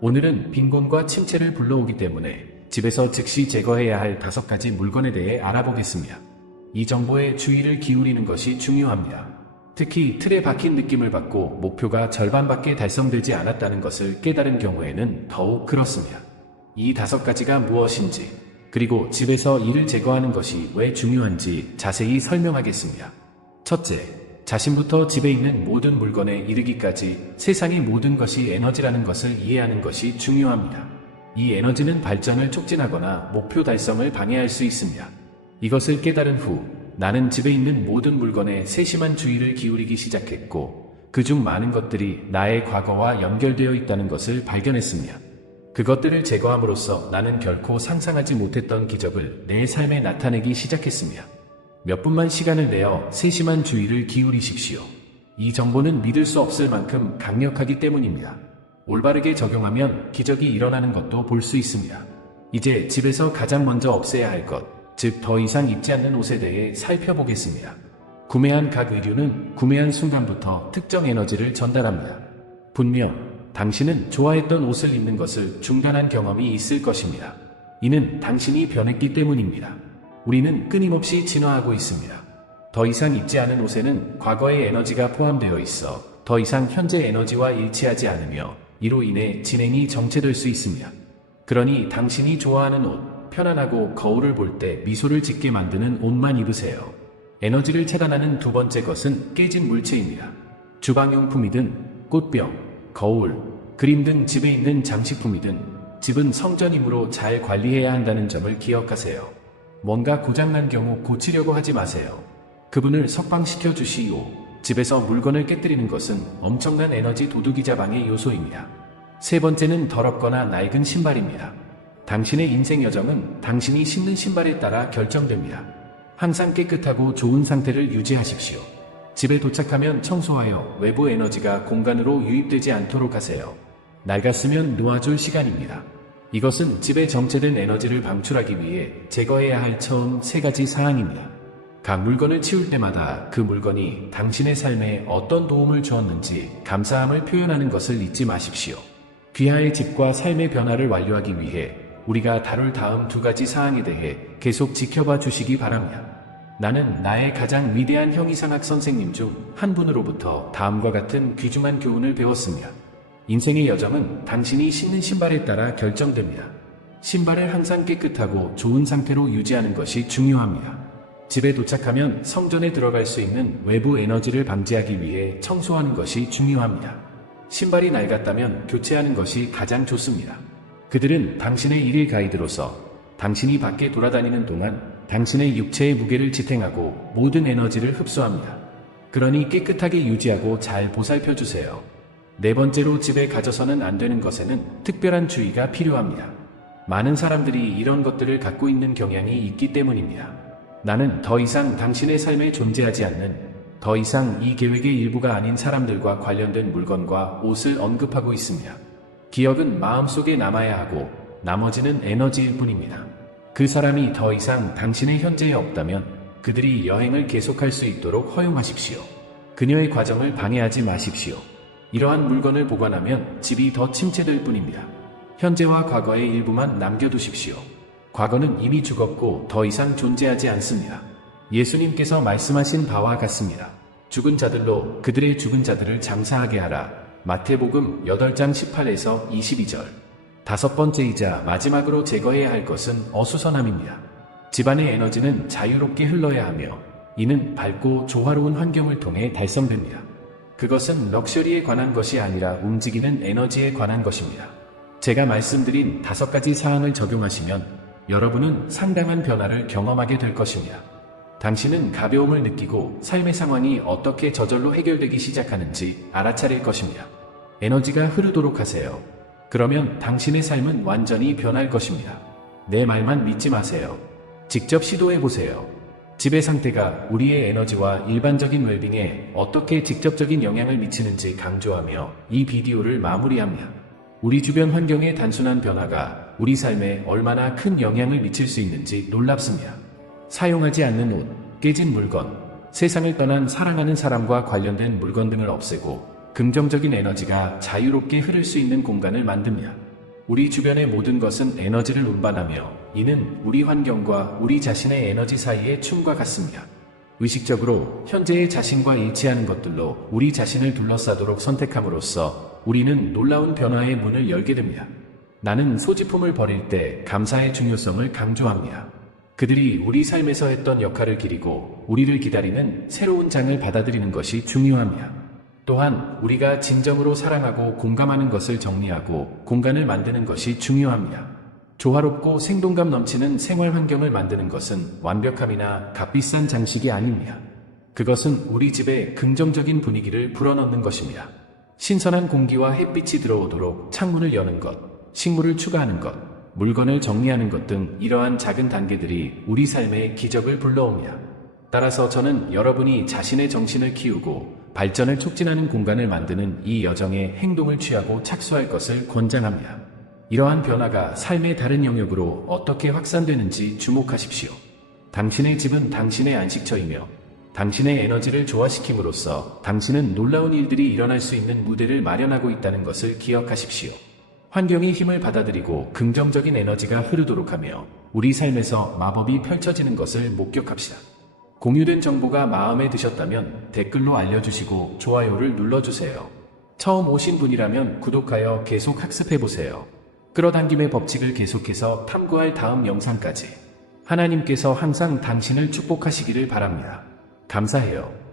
오늘은 빈곤과 침체를 불러오기 때문에 집에서 즉시 제거해야 할 5가지 물건에 대해 알아보겠습니다. 이 정보에 주의를 기울이는 것이 중요합니다. 특히 틀에 박힌 느낌을 받고 목표가 절반밖에 달성되지 않았다는 것을 깨달은 경우에는 더욱 그렇습니다. 이 5가지가 무엇인지, 그리고 집에서 이를 제거하는 것이 왜 중요한지 자세히 설명하겠습니다. 첫째, 자신부터 집에 있는 모든 물건에 이르기까지 세상의 모든 것이 에너지라는 것을 이해하는 것이 중요합니다. 이 에너지는 발전을 촉진하거나 목표 달성을 방해할 수 있습니다. 이것을 깨달은 후 나는 집에 있는 모든 물건에 세심한 주의를 기울이기 시작했고, 그중 많은 것들이 나의 과거와 연결되어 있다는 것을 발견했습니다. 그것들을 제거함으로써 나는 결코 상상하지 못했던 기적을 내 삶에 나타내기 시작했습니다. 몇 분만 시간을 내어 세심한 주의를 기울이십시오. 이 정보는 믿을 수 없을 만큼 강력하기 때문입니다. 올바르게 적용하면 기적이 일어나는 것도 볼 수 있습니다. 이제 집에서 가장 먼저 없애야 할 것, 즉 더 이상 입지 않는 옷에 대해 살펴보겠습니다. 구매한 각 의류는 구매한 순간부터 특정 에너지를 전달합니다. 분명 당신은 좋아했던 옷을 입는 것을 중단한 경험이 있을 것입니다. 이는 당신이 변했기 때문입니다. 우리는 끊임없이 진화하고 있습니다. 더 이상 입지 않은 옷에는 과거의 에너지가 포함되어 있어 더 이상 현재 에너지와 일치하지 않으며 이로 인해 진행이 정체될 수 있습니다. 그러니 당신이 좋아하는 옷, 편안하고 거울을 볼 때 미소를 짓게 만드는 옷만 입으세요. 에너지를 차단하는 두 번째 것은 깨진 물체입니다. 주방용품이든 꽃병, 거울, 그림 등 집에 있는 장식품이든 집은 성전이므로 잘 관리해야 한다는 점을 기억하세요. 뭔가 고장난 경우 고치려고 하지 마세요. 그분을 석방시켜 주시오. 집에서 물건을 깨뜨리는 것은 엄청난 에너지 도둑이자 방해 요소입니다. 세 번째는 더럽거나 낡은 신발입니다. 당신의 인생 여정은 당신이 신는 신발에 따라 결정됩니다. 항상 깨끗하고 좋은 상태를 유지하십시오. 집에 도착하면 청소하여 외부 에너지가 공간으로 유입되지 않도록 하세요. 낡았으면 놓아줄 시간입니다. 이것은 집에 정체된 에너지를 방출하기 위해 제거해야 할 처음 3가지 사항입니다. 각 물건을 치울 때마다 그 물건이 당신의 삶에 어떤 도움을 주었는지 감사함을 표현하는 것을 잊지 마십시오. 귀하의 집과 삶의 변화를 완료하기 위해 우리가 다룰 다음 2가지 사항에 대해 계속 지켜봐 주시기 바랍니다. 나는 나의 가장 위대한 형이상학 선생님 중 한 분으로부터 다음과 같은 귀중한 교훈을 배웠습니다. 인생의 여정은 당신이 신는 신발에 따라 결정됩니다. 신발을 항상 깨끗하고 좋은 상태로 유지하는 것이 중요합니다. 집에 도착하면 성전에 들어갈 수 있는 외부 에너지를 방지하기 위해 청소하는 것이 중요합니다. 신발이 낡았다면 교체하는 것이 가장 좋습니다. 그들은 당신의 일일 가이드로서 당신이 밖에 돌아다니는 동안 당신의 육체의 무게를 지탱하고 모든 에너지를 흡수합니다. 그러니 깨끗하게 유지하고 잘 보살펴 주세요. 네 번째로 집에 가져서는 안 되는 것에는 특별한 주의가 필요합니다. 많은 사람들이 이런 것들을 갖고 있는 경향이 있기 때문입니다. 나는 더 이상 당신의 삶에 존재하지 않는, 더 이상 이 계획의 일부가 아닌 사람들과 관련된 물건과 옷을 언급하고 있습니다. 기억은 마음속에 남아야 하고 나머지는 에너지일 뿐입니다. 그 사람이 더 이상 당신의 현재에 없다면 그들이 여행을 계속할 수 있도록 허용하십시오. 그녀의 과정을 방해하지 마십시오. 이러한 물건을 보관하면 집이 더 침체될 뿐입니다. 현재와 과거의 일부만 남겨두십시오. 과거는 이미 죽었고 더 이상 존재하지 않습니다. 예수님께서 말씀하신 바와 같습니다. 죽은 자들로 그들의 죽은 자들을 장사하게 하라. 마태복음 8장 18에서 22절. 5번째이자 마지막으로 제거해야 할 것은 어수선함입니다. 집안의 에너지는 자유롭게 흘러야 하며 이는 밝고 조화로운 환경을 통해 달성됩니다. 그것은 럭셔리에 관한 것이 아니라 움직이는 에너지에 관한 것입니다. 제가 말씀드린 5가지 사항을 적용하시면 여러분은 상당한 변화를 경험하게 될 것입니다. 당신은 가벼움을 느끼고 삶의 상황이 어떻게 저절로 해결되기 시작하는지 알아차릴 것입니다. 에너지가 흐르도록 하세요. 그러면 당신의 삶은 완전히 변할 것입니다. 내 말만 믿지 마세요. 직접 시도해 보세요. 집의 상태가 우리의 에너지와 일반적인 웰빙에 어떻게 직접적인 영향을 미치는지 강조하며 이 비디오를 마무리합니다. 우리 주변 환경의 단순한 변화가 우리 삶에 얼마나 큰 영향을 미칠 수 있는지 놀랍습니다. 사용하지 않는 옷, 깨진 물건, 세상을 떠난 사랑하는 사람과 관련된 물건 등을 없애고 긍정적인 에너지가 자유롭게 흐를 수 있는 공간을 만듭니다. 우리 주변의 모든 것은 에너지를 운반하며 이는 우리 환경과 우리 자신의 에너지 사이의 춤과 같습니다. 의식적으로 현재의 자신과 일치하는 것들로 우리 자신을 둘러싸도록 선택함으로써 우리는 놀라운 변화의 문을 열게 됩니다. 나는 소지품을 버릴 때 감사의 중요성을 강조합니다. 그들이 우리 삶에서 했던 역할을 기리고 우리를 기다리는 새로운 장을 받아들이는 것이 중요합니다. 또한 우리가 진정으로 사랑하고 공감하는 것을 정리하고 공간을 만드는 것이 중요합니다. 조화롭고 생동감 넘치는 생활 환경을 만드는 것은 완벽함이나 값비싼 장식이 아닙니다. 그것은 우리 집에 긍정적인 분위기를 불어넣는 것입니다. 신선한 공기와 햇빛이 들어오도록 창문을 여는 것, 식물을 추가하는 것, 물건을 정리하는 것 등 이러한 작은 단계들이 우리 삶에 기적을 불러옵니다. 따라서 저는 여러분이 자신의 정신을 키우고 발전을 촉진하는 공간을 만드는 이 여정에 행동을 취하고 착수할 것을 권장합니다. 이러한 변화가 삶의 다른 영역으로 어떻게 확산되는지 주목하십시오. 당신의 집은 당신의 안식처이며 당신의 에너지를 조화시킴으로써 당신은 놀라운 일들이 일어날 수 있는 무대를 마련하고 있다는 것을 기억하십시오. 환경이 힘을 받아들이고 긍정적인 에너지가 흐르도록 하며 우리 삶에서 마법이 펼쳐지는 것을 목격합시다. 공유된 정보가 마음에 드셨다면 댓글로 알려주시고 좋아요를 눌러주세요. 처음 오신 분이라면 구독하여 계속 학습해보세요. 끌어당김의 법칙을 계속해서 탐구할 다음 영상까지 하나님께서 항상 당신을 축복하시기를 바랍니다. 감사해요.